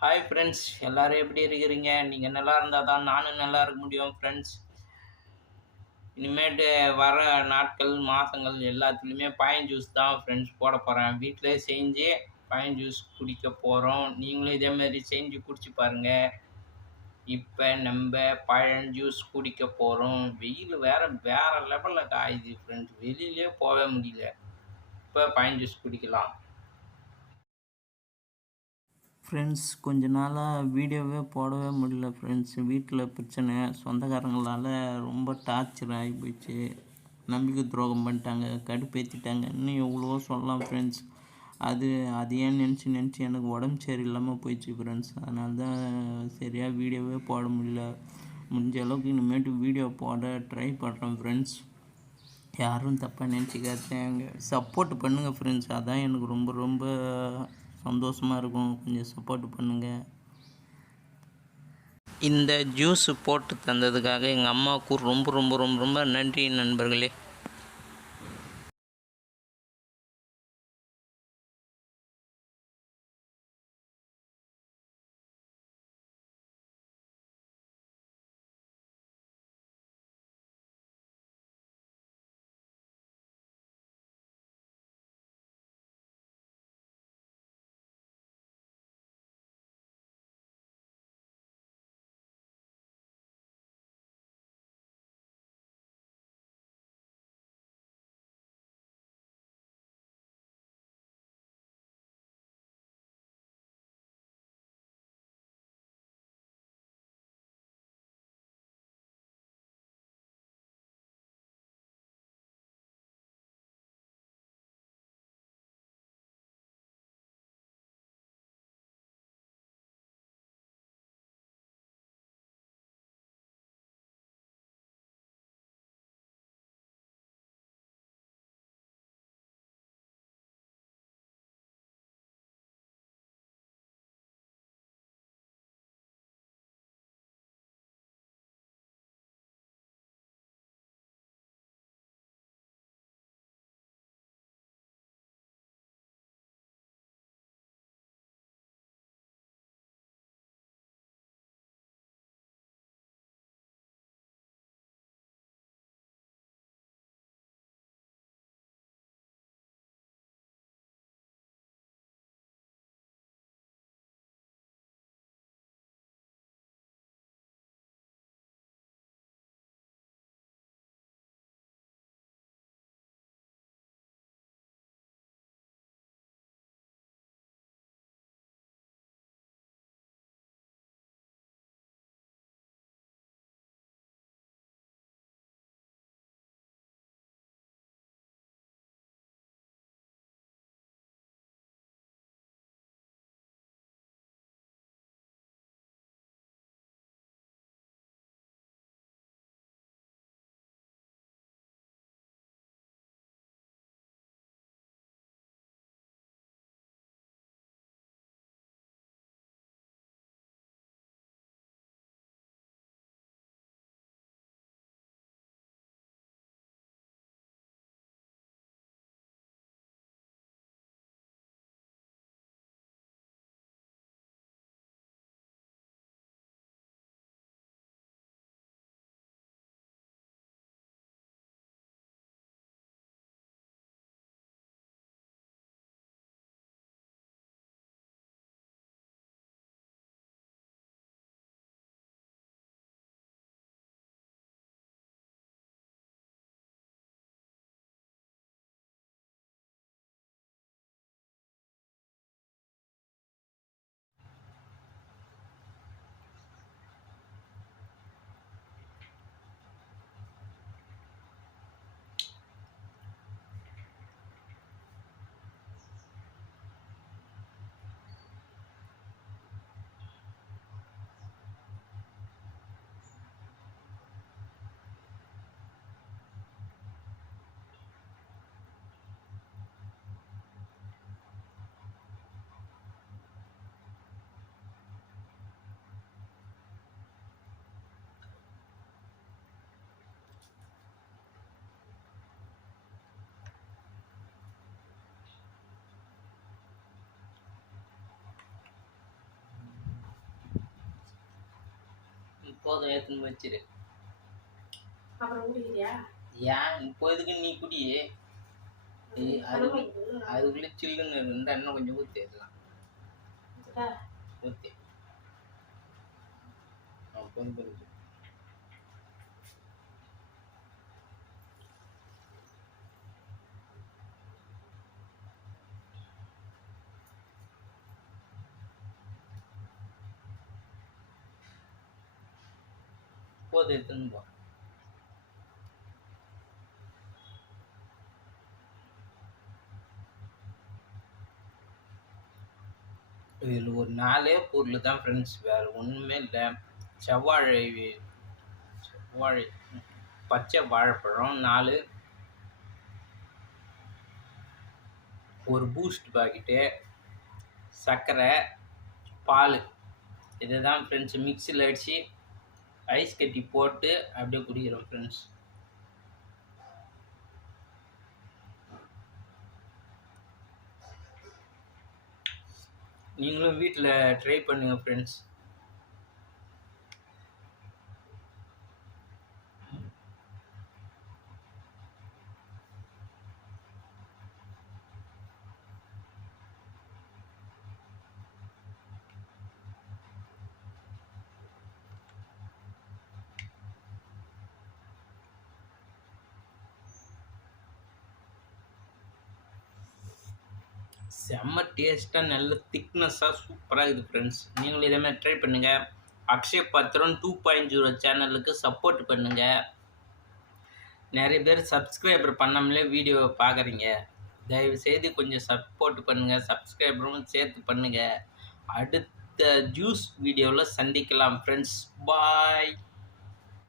Hi friends, எல்லாரும் எப்படி இருக்கிறீங்க? நீங்க நல்லா இருந்தா தான் நானும் நல்லா இருக்க முடியும் ஃப்ரெண்ட்ஸ். இனிமேட்டு வர நாட்கள், மாசங்கள் எல்லாத்துலயுமே பயம் ஜூஸ் தான் ஃப்ரெண்ட்ஸ் போடப் போறேன். வீட்லயே செஞ்சு பயம் ஜூஸ் குடிக்கப் போறோம். நீங்களும் இதே மாரி செஞ்சு குடிச்சு பாருங்க. இப்ப நம்ப பழம் ஜூஸ் குடிக்கப் போறோம். வெயில் வேற வேற லெவல்ல காயுது ஃப்ரெண்ட்ஸ். வெளியிலயே போவே முடியல. இப்ப பழம் ஜூஸ் குடிக்கலாம். ஃப்ரெண்ட்ஸ், கொஞ்ச நாளாக வீடியோவே போடவே முடியல ஃப்ரெண்ட்ஸ். வீட்டில் பிரச்சனை, சொந்தக்காரங்களால் ரொம்ப டார்ச்சர் ஆகி போயிடுச்சு. நம்பிக்கை துரோகம் பண்ணிட்டாங்க, கடுப்பேற்றிட்டாங்க, இன்னும் எவ்வளவோ சொல்லலாம் ஃப்ரெண்ட்ஸ். அது அது ஏன் நினச்சி எனக்கு உடம்பு சரியில்லாமல் போயிடுச்சு ஃப்ரெண்ட்ஸ். அதனால தான் சரியாக வீடியோவே போட முடியல. முடிஞ்ச அளவுக்கு இனிமேட்டு வீடியோ போட ட்ரை பண்ணுறேன் ஃப்ரெண்ட்ஸ். யாரும் தப்பாக நினச்சிக்காதீங்க, சப்போர்ட் பண்ணுங்கள் ஃப்ரெண்ட்ஸ். அதான் எனக்கு ரொம்ப ரொம்ப சந்தோஷமாக இருக்கும். கொஞ்சம் சப்போர்ட் பண்ணுங்கள். இந்த ஜூஸு போட்டு தந்ததுக்காக எங்கள் அம்மாவுக்கு ரொம்ப ரொம்ப ரொம்ப ரொம்ப நன்றி நண்பர்களே. போதும் ஏற்றுன்னு வச்சிரு. அப்புறம் குடிக்கிறியா? ஏன் இப்போ எதுக்கு நீ குடி? அதுக்குள்ளே சில்லுன்னு இருந்தால் இன்னும் கொஞ்சம் ஊற்றி ஏற்றலாம். ஊற்றி கொஞ்சம் போது எடுத்துன்னு போ. இதில் ஒரு 4 பொருள் தான் ஃப்ரெண்ட்ஸ், வேறு ஒன்றுமே இல்லை. செவ்வாழை, பச்சை வாழைப்பழம் 4, ஒரு பூஸ்ட் பாக்கெட்டு, சர்க்கரை, பால். இதை தான் ஃப்ரெண்ட்ஸ் மிக்சியில் அடித்து ஐஸ் கட்டி போட்டு அப்படியே குடிக்கிறோம் ஃப்ரெண்ட்ஸ். நீங்களும் வீட்டில் ட்ரை பண்ணுங்கள் ஃப்ரெண்ட்ஸ். செம்ம டேஸ்ட்டாக நல்ல திக்னஸாக சூப்பராக இருக்குது ஃப்ரெண்ட்ஸ். நீங்களும் இதே மாதிரி ட்ரை பண்ணுங்கள். அக்ஷய பாத்திரம் 2.0 சேனலுக்கு சப்போர்ட் பண்ணுங்கள். நிறைய பேர் சப்ஸ்கிரைபர் பண்ணாமலே வீடியோவை பார்க்குறீங்க. தயவுசெய்து கொஞ்சம் சப்போர்ட் பண்ணுங்கள், சப்ஸ்கிரைபரும் சேர்த்து பண்ணுங்கள். அடுத்த ஜூஸ் வீடியோவில் சந்திக்கலாம் ஃப்ரெண்ட்ஸ். பாய்.